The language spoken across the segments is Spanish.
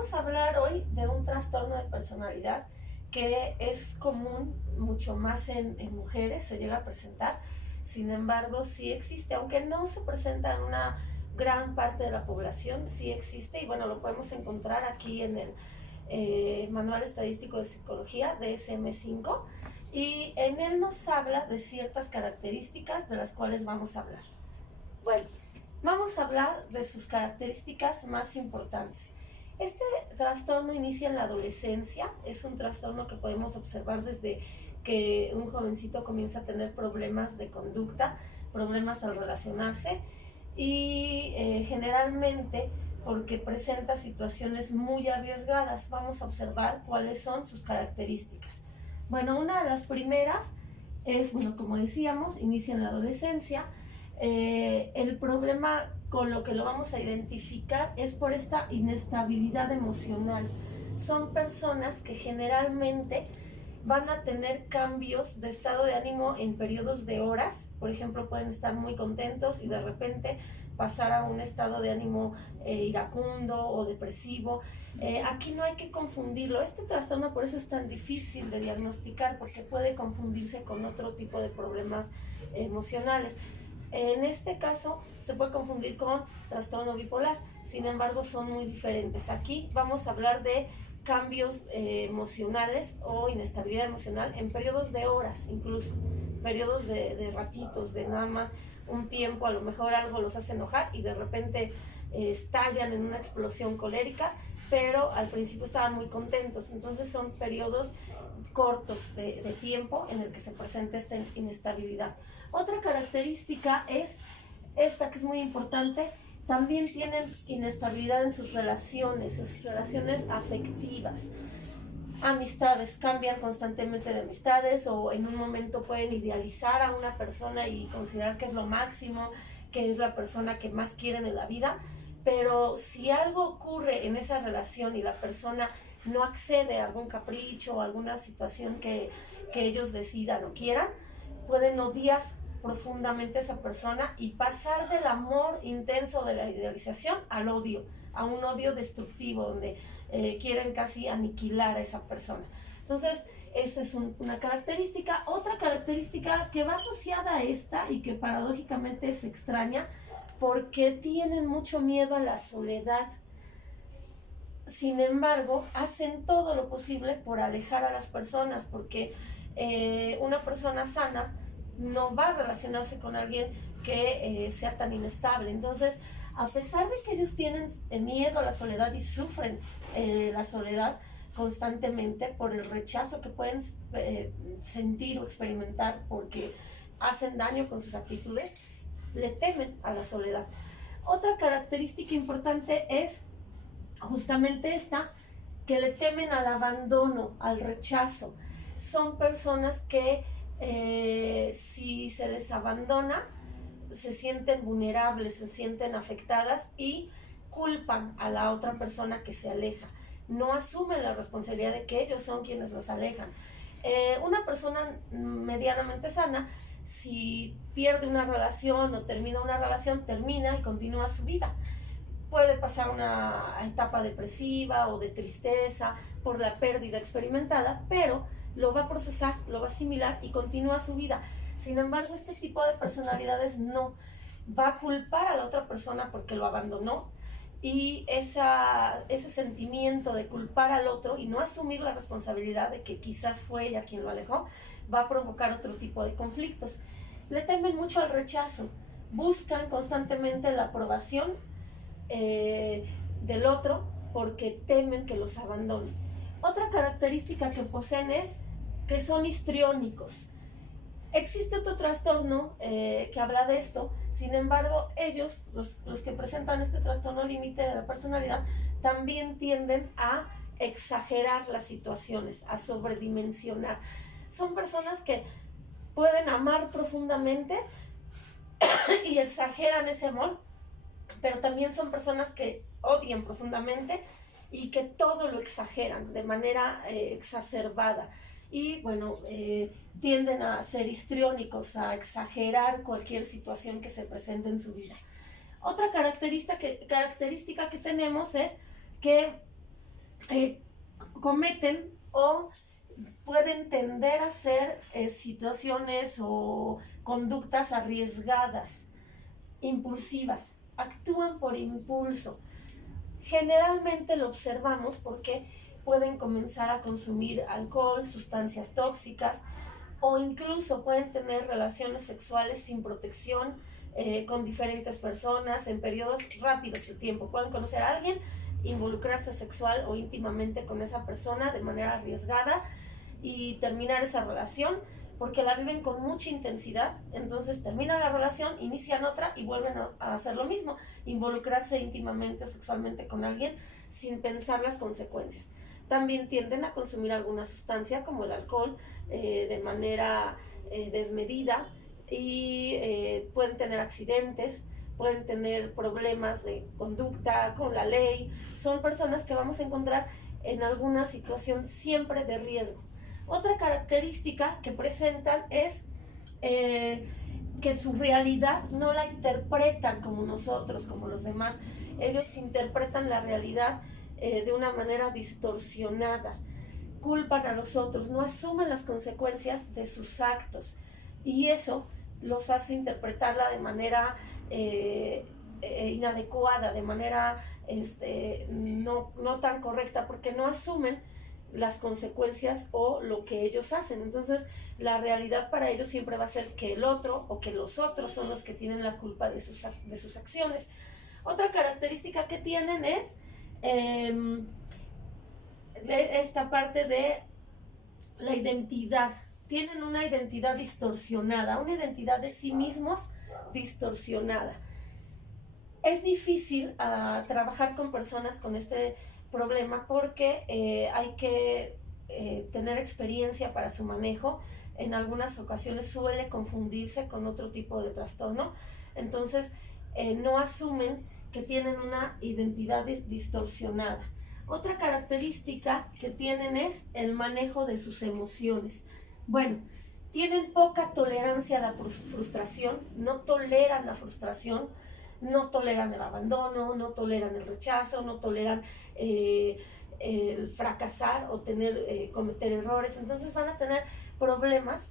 Vamos a hablar hoy de un trastorno de personalidad que es común mucho más en mujeres, se llega a presentar. Sin embargo, sí existe, aunque no se presenta en una gran parte de la población, sí existe y bueno, lo podemos encontrar aquí en el Manual Estadístico de Psicología, DSM-5, y en él nos habla de ciertas características de las cuales vamos a hablar. Bueno, vamos a hablar de sus características más importantes. Este trastorno inicia en la adolescencia, es un trastorno que podemos observar desde que un jovencito comienza a tener problemas de conducta, problemas al relacionarse y generalmente porque presenta situaciones muy arriesgadas. Vamos a observar cuáles son sus características. Bueno, una de las primeras es, bueno, como decíamos, inicia en la adolescencia. El problema con lo que lo vamos a identificar es por esta inestabilidad emocional. Son personas que generalmente van a tener cambios de estado de ánimo en periodos de horas. Por ejemplo, pueden estar muy contentos y de repente pasar a un estado de ánimo iracundo o depresivo. Aquí no hay que confundirlo. Este trastorno por eso es tan difícil de diagnosticar, porque puede confundirse con otro tipo de problemas emocionales. En este caso se puede confundir con trastorno bipolar, sin embargo son muy diferentes. Aquí vamos a hablar de cambios emocionales o inestabilidad emocional en periodos de horas, incluso periodos de ratitos, de nada más un tiempo, a lo mejor algo los hace enojar y de repente estallan en una explosión colérica, pero al principio estaban muy contentos. Entonces son periodos cortos de tiempo en el que se presenta esta inestabilidad. Otra característica es esta, que es muy importante: también tienen inestabilidad en sus relaciones afectivas. Amistades, cambian constantemente de amistades, o en un momento pueden idealizar a una persona y considerar que es lo máximo, que es la persona que más quieren en la vida, pero si algo ocurre en esa relación y la persona no accede a algún capricho o alguna situación que ellos decidan o quieran, pueden odiar profundamente a esa persona y pasar del amor intenso de la idealización al odio, a un odio destructivo donde quieren casi aniquilar a esa persona. Entonces, esa es una característica. Otra característica que va asociada a esta y que paradójicamente se extraña, porque tienen mucho miedo a la soledad. Sin embargo, hacen todo lo posible por alejar a las personas, porque una persona sana no va a relacionarse con alguien que sea tan inestable. Entonces, a pesar de que ellos tienen miedo a la soledad y sufren la soledad constantemente por el rechazo que pueden sentir o experimentar porque hacen daño con sus actitudes, le temen a la soledad. Otra característica importante es justamente esta, que le temen al abandono, al rechazo. Son personas que si se les abandona, se sienten vulnerables, se sienten afectadas y culpan a la otra persona que se aleja. No asumen la responsabilidad de que ellos son quienes los alejan. Una persona medianamente sana, si pierde una relación o termina una relación, termina y continúa su vida. Puede pasar una etapa depresiva o de tristeza por la pérdida experimentada, pero lo va a procesar, lo va a asimilar y continúa su vida. Sin embargo, este tipo de personalidades no. Va a culpar a la otra persona porque lo abandonó, y ese sentimiento de culpar al otro y no asumir la responsabilidad de que quizás fue ella quien lo alejó, va a provocar otro tipo de conflictos. Le temen mucho al rechazo, buscan constantemente la aprobación del otro porque temen que los abandone. Otra característica que poseen es que son histriónicos. Existe otro trastorno que habla de esto. Sin embargo, ellos, los que presentan este trastorno límite de la personalidad, también tienden a exagerar las situaciones, a sobredimensionar. Son personas que pueden amar profundamente y exageran ese amor, pero también son personas que odian profundamente y que todo lo exageran de manera exacerbada. Y bueno, tienden a ser histriónicos, a exagerar cualquier situación que se presente en su vida. Otra característica que tenemos es que cometen o pueden tender a hacer situaciones o conductas arriesgadas, impulsivas, actúan por impulso. Generalmente lo observamos porque pueden comenzar a consumir alcohol, sustancias tóxicas, o incluso pueden tener relaciones sexuales sin protección con diferentes personas en periodos rápidos de tiempo. Pueden conocer a alguien, involucrarse sexual o íntimamente con esa persona de manera arriesgada y terminar esa relación porque la viven con mucha intensidad. Entonces termina la relación, inician otra y vuelven a hacer lo mismo, involucrarse íntimamente o sexualmente con alguien sin pensar las consecuencias. También tienden a consumir alguna sustancia como el alcohol de manera desmedida y pueden tener accidentes, pueden tener problemas de conducta con la ley. Son personas que vamos a encontrar en alguna situación siempre de riesgo. Otra característica que presentan es que su realidad no la interpretan como nosotros, como los demás. Ellos interpretan la realidad de una manera distorsionada, culpan a los otros, no asumen las consecuencias de sus actos y eso los hace interpretarla de manera inadecuada, de manera no tan correcta, porque no asumen las consecuencias o lo que ellos hacen. Entonces la realidad para ellos siempre va a ser que el otro o que los otros son los que tienen la culpa de sus acciones. Otra característica que tienen es esta parte de la identidad. Tienen una identidad distorsionada, una identidad de sí mismos distorsionada. Es difícil trabajar con personas con este problema porque hay que tener experiencia para su manejo. En algunas ocasiones suele confundirse con otro tipo de trastorno. Entonces no asumen que tienen una identidad distorsionada. Otra característica que tienen es el manejo de sus emociones. Bueno, tienen poca tolerancia a la frustración, no toleran la frustración, no toleran el abandono, no toleran el rechazo, no toleran el fracasar o cometer errores. Entonces van a tener problemas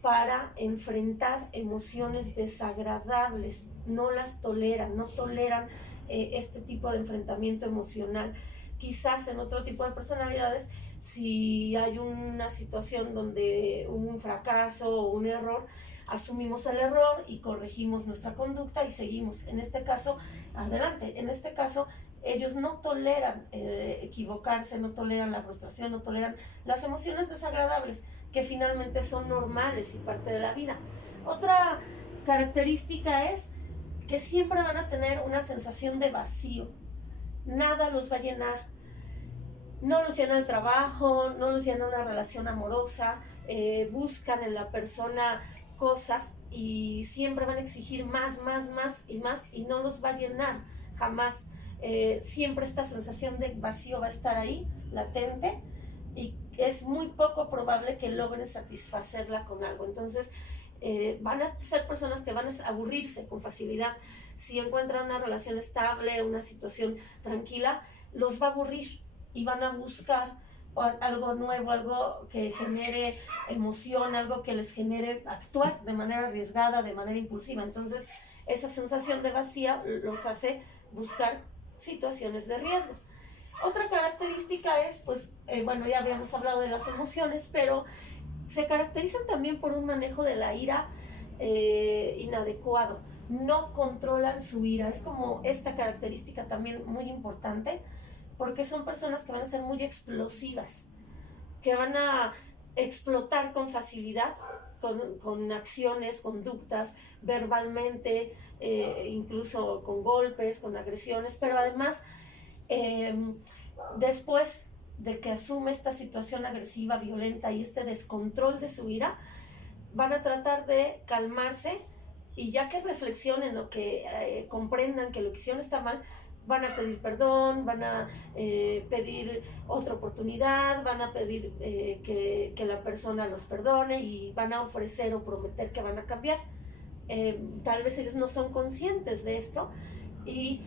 para enfrentar emociones desagradables, no las toleran, no toleran este tipo de enfrentamiento emocional. Quizás en otro tipo de personalidades, si hay una situación donde hubo un fracaso o un error, asumimos el error y corregimos nuestra conducta y seguimos. En este caso, adelante. En este caso, ellos no toleran equivocarse, no toleran la frustración, no toleran las emociones desagradables, que finalmente son normales y parte de la vida. Otra característica es que siempre van a tener una sensación de vacío. Nada los va a llenar. No los llena el trabajo, no los llena una relación amorosa, buscan en la persona cosas y siempre van a exigir más y no los va a llenar jamás. Siempre esta sensación de vacío va a estar ahí, latente, y es muy poco probable que logren satisfacerla con algo. Entonces van a ser personas que van a aburrirse con facilidad. Si encuentran una relación estable, una situación tranquila, los va a aburrir y van a buscar algo nuevo, algo que genere emoción, algo que les genere actuar de manera arriesgada, de manera impulsiva. Entonces esa sensación de vacía los hace buscar situaciones de riesgo. Otra característica es, bueno, ya habíamos hablado de las emociones, pero se caracterizan también por un manejo de la ira inadecuado. No controlan su ira. Es como esta característica también muy importante, porque son personas que van a ser muy explosivas, que van a explotar con facilidad, con acciones, conductas, verbalmente, incluso con golpes, con agresiones, pero además después de que asume esta situación agresiva, violenta y este descontrol de su ira, van a tratar de calmarse y ya que reflexionen o que comprendan que lo que hicieron está mal, van a pedir perdón, van a pedir otra oportunidad, van a pedir que la persona los perdone y van a ofrecer o prometer que van a cambiar. Tal vez ellos no son conscientes de esto y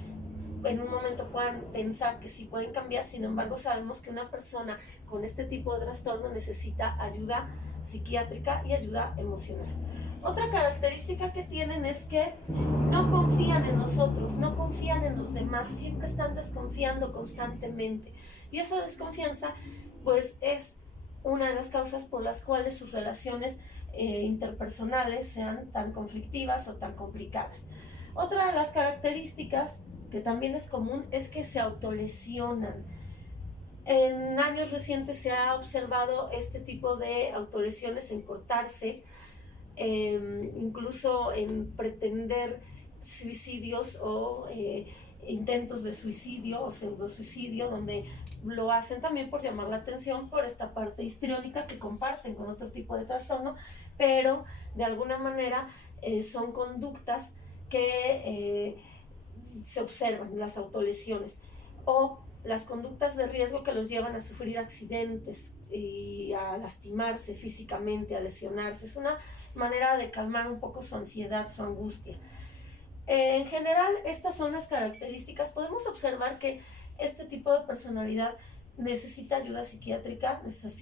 en un momento puedan pensar que sí pueden cambiar. Sin embargo, sabemos que una persona con este tipo de trastorno necesita ayuda psiquiátrica y ayuda emocional. Otra característica que tienen es que no confían en nosotros, no confían en los demás, siempre están desconfiando constantemente. Y esa desconfianza, pues, es una de las causas por las cuales sus relaciones interpersonales sean tan conflictivas o tan complicadas. Otra de las características que también es común es que se autolesionan. En años recientes se ha observado este tipo de autolesiones en cortarse, incluso en pretender suicidios o intentos de suicidio o pseudosuicidio, donde lo hacen también por llamar la atención por esta parte histriónica que comparten con otro tipo de trastorno, pero de alguna manera son conductas que se observan, las autolesiones o las conductas de riesgo que los llevan a sufrir accidentes y a lastimarse físicamente, a lesionarse. Es una manera de calmar un poco su ansiedad, su angustia. En general, estas son las características. Podemos observar que este tipo de personalidad necesita ayuda psiquiátrica,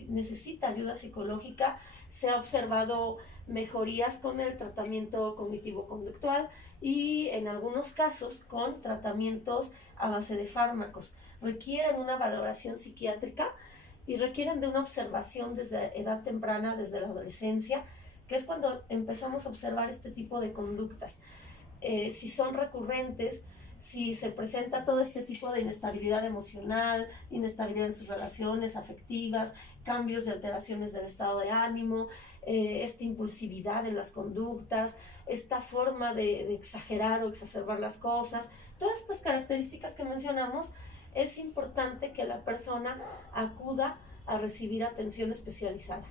necesita ayuda psicológica. Se ha observado mejorías con el tratamiento cognitivo-conductual y en algunos casos con tratamientos a base de fármacos. Requieren una valoración psiquiátrica y requieren de una observación desde edad temprana, desde la adolescencia, que es cuando empezamos a observar este tipo de conductas. Si son recurrentes, si se presenta todo este tipo de inestabilidad emocional, inestabilidad en sus relaciones afectivas, cambios de alteraciones del estado de ánimo, esta impulsividad en las conductas, esta forma de exagerar o exacerbar las cosas, todas estas características que mencionamos, es importante que la persona acuda a recibir atención especializada.